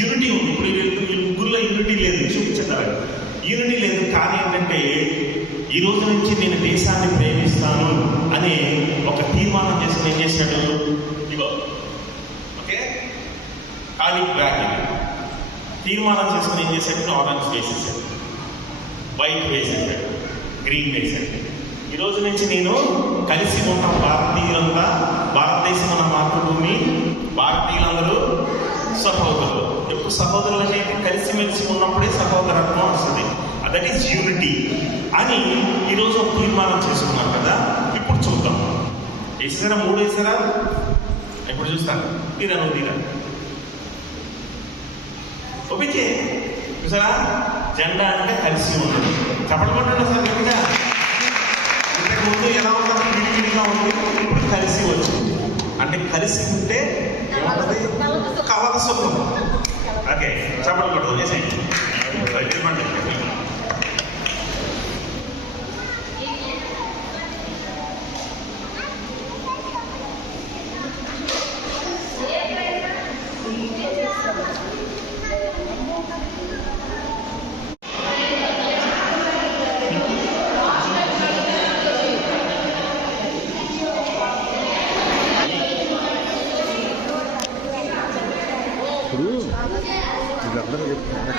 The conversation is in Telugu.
యూనిటీ ఉంది. ఇప్పుడు ఈ ముగ్గురులో యూనిటీ లేదు, చూపించారు. యూనిటీ లేదు. కానీ ఏంటంటే ఈ రోజు నుంచి నేను దేశాన్ని ప్రేమిస్తాను అనే ఒక తీర్మానం చేసుకుని ఏం చేసినాడు, ఇగో ఓకే ఖాళీ బ్యాగ్ తీర్మానం చేసుకుని ఏం చేశాడు, ఆరెంజ్ వేసేసాడు, వైట్ వేసేసాడు, గ్రీన్ వేసాడు. ఈ రోజు నుంచి నేను కలిసి ఉన్న భారతీయులంతా, భారతదేశం ఉన్న మాతృభూమి, భారతీయులందరూ సహోదరులు. ఎప్పుడు సహోదరులు అంటే కలిసిమెలిసి ఉన్నప్పుడే సహోదరత్వం వస్తుంది. దట్ ఈస్ యూనిటీ అని ఈరోజు ఒక తీర్మానం చేసుకున్నాం కదా. ఇప్పుడు చూద్దాం. వేసారా? 3 వేసారా? ఇప్పుడు చూస్తాను. తీరా నువ్వు తీరా ఒప్పించే చూసారా? జెండా అంటే కలిసి ఉండదు. చెప్పడమంటే సార్ గట్టిగా. ఇంతకుముందు ఎలా ఉంటుంది, విడివిడిగా ఉంది, ఇప్పుడు కలిసి వచ్చింది. అంటే కలిసి ఉంటే ఏమంటది, కవల సుఖం. ఓకే చెప్పడకూడదు. వేసేయండి. ఇప్పుడు వీళ్ళందరూ చెప్తున్నారు.